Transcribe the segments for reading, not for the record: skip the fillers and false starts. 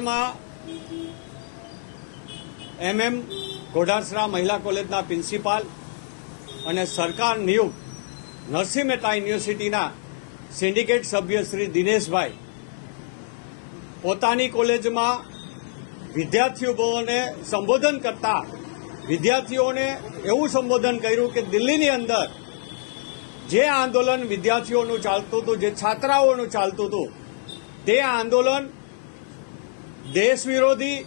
में MM घोडासरा महिला कॉलेजना principal અને સરકાર નિયુક્ત નરસિંહ મહેતા યુનિવર્સિટીના સિન્ડિકેટ સભ્ય શ્રી દિનેશભાઈ પોતાની કોલેજમાં વિદ્યાર્થીઓને સંબોધન કરતા વિદ્યાર્થીઓને એવું સંબોધન કર્યું કે દિલ્હીની અંદર જે આંદોલન વિદ્યાર્થીઓનું ચાલતું હતું, જે છાત્રાઓનું ચાલતું હતું, તે આંદોલન દેશ વિરોધી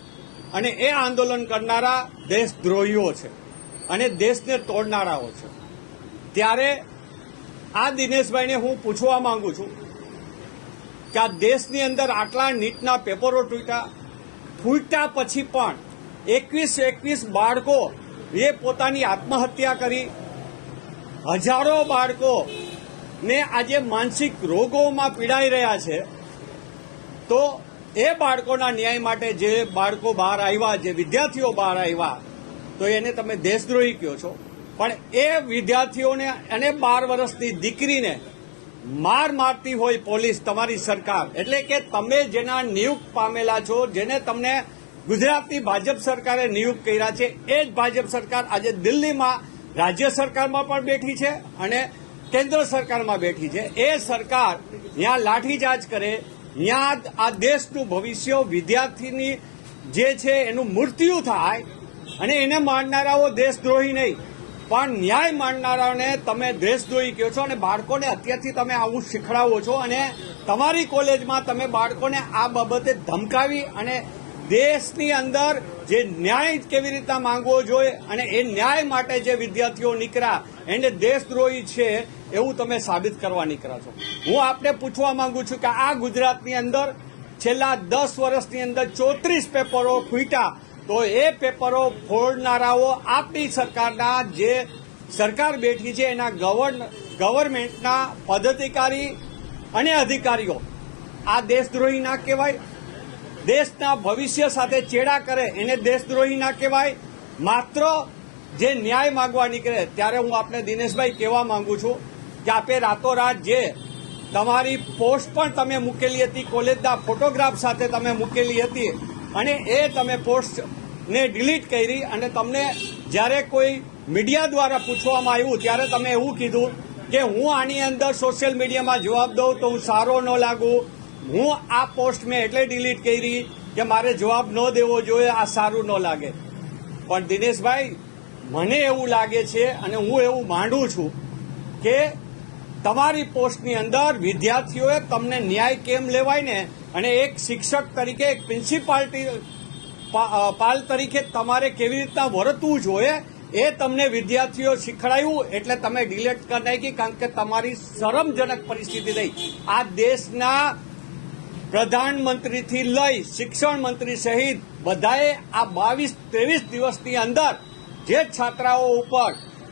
અને એ આંદોલન કરનારા દેશદ્રોહીઓ છે અને દેશને તોડનારાઓ છે। ત્યારે આ દિનેશભાઈને હું પૂછવા માંગુ છું કે આ દેશની અંદર આટલા નીટના પેપરો ફૂટ્યા પછી પણ 21 બાળકો એ પોતાની આત્મહત્યા કરી, હજારો બાળકોને આજે માનસિક રોગોમાં પીડાઈ રહ્યા છે। તો એ બાળકોના ન્યાય માટે જે બાળકો બહાર આવ્યા, જે વિદ્યાર્થીઓ બહાર આવ્યા, તો એને તમે દેશદ્રોહી કહો છો। પણ એ વિદ્યાર્થીઓને અને 12 વર્ષની દીકરીને મારતી હોય પોલીસ, તમારી સરકાર, એટલે કે તમે જેના નિયુક્ત પામેલા છો, જેને તમને ગુજરાતની ભાજપ સરકારે નિયુક્ત કર્યા છે, એ જ ભાજપ સરકાર આજે દિલ્હીમાં રાજ્ય સરકારમાં પણ બેઠી છે અને કેન્દ્ર સરકારમાં બેઠી છે। એ સરકાર ત્યાં લાઠીચાર્જ કરે, ત્યાં આ દેશનું ભવિષ્ય વિદ્યાર્થીની જે છે એનું મૃત્યુ થાય અને એને મારનારાઓ દેશદ્રોહી નહીં પણ ન્યાય માનનારાઓને તમે દેશદ્રોહી કહો છો અને બાળકોને અત્યારથી તમે આવું શીખડાવો છો અને તમારી કોલેજમાં તમે બાળકોને આ બાબતે ધમકાવી અને દેશની અંદર જે ન્યાય કેવી રીતના માંગવો જોઈએ અને એ ન્યાય માટે જે વિદ્યાર્થીઓ નીકળ્યા એને દેશદ્રોહી છે એવું તમે સાબિત કરવા નીકળ્યા છો। હું આપને પૂછવા માંગુ છું કે આ ગુજરાતની અંદર છેલ્લા 10 વર્ષની અંદર 34 પેપરો ફૂટ્યા, તો એ પેપરો ફોડનારાઓ આપણી સરકારના જે સરકાર બેઠી છે એના ગવર્મેન્ટના પદાધિકારી અને અધિકારીઓ આ દેશદ્રોહી ના કહેવાય? દેશના ભવિષ્ય સાથે ચેડા કરે એને દેશદ્રોહી ના કહેવાય? માત્ર જે ન્યાય માંગવા નીકળે ત્યારે હું આપને દિનેશભાઈ કહેવા માંગુ છું કે આપે રાતોરાત જે તમારી પોસ્ટ પણ તમે મૂકેલી હતી, કોલેજના ફોટોગ્રાફ સાથે તમે મૂકેલી હતી અને એ તમે પોસ્ટને ડિલીટ કરી અને તમને જ્યારે કોઈ મીડિયા દ્વારા પૂછવામાં આવ્યું ત્યારે તમે એવું કીધું કે હું આની અંદર સોશિયલ મીડિયામાં જવાબ દઉં તો હું સારો ન લાગુ, હું આ પોસ્ટ મેં એટલે ડિલીટ કરી કે મારે જવાબ ન દેવો જોઈએ, આ સારું ન લાગે। પણ દિનેશભાઈ, મને એવું લાગે છે અને હું એવું માંડું છું કે તમારી પોસ્ટની અંદર વિદ્યાર્થીઓએ તમને ન્યાય કેમ લેવાય ને અને એક શિક્ષક તરીકે, એક પ્રિન્સિપાલ તરીકે તમારે કેવી રીતના વર્તવું જોઈએ એ તમને વિદ્યાર્થીઓ શીખડાયું એટલે તમે ડિલીટ કરી નાખી, કારણ કે તમારી શરમજનક પરિસ્થિતિ થઈ। આ દેશના પ્રધાનમંત્રીથી લઈ શિક્ષણ મંત્રી સહિત બધાએ આ 22-23 દિવસની અંદર જે છાત્રાઓ ઉપર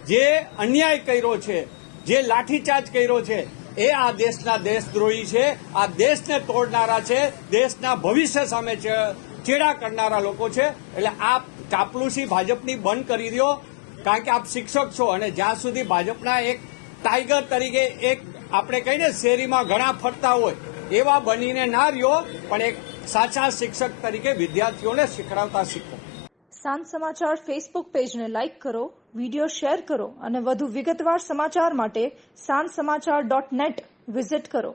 જે અન્યાય કર્યો છે, જે લાઠીચાર્જ કર્યો છે, એ આ દેશના દેશદ્રોહી છે, આ દેશને તોડનારા છે, દેશના ભવિષ્ય સામે ચેડા કરનારા લોકો છે। એટલે આપ ચાપલુસી ભાજપની બંધ કરી દો, કારણ કે આપ શિક્ષક છો અને જ્યાં સુધી ભાજપના એક ટાઈગર તરીકે, એક આપણે કહીને શેરીમાં ઘણા ફરતા હોય એવા બનીને ના રહ્યો, પણ એક સાચા શિક્ષક તરીકે વિદ્યાર્થીઓને શીખડાવતા શીખો। સાંજ સમાચાર ફેસબુક પેજને લાઇક કરો, વિડીયો શેર કરો અને વધુ વિગતવાર સમાચાર માટે sanssamachar.net વિઝિટ કરો।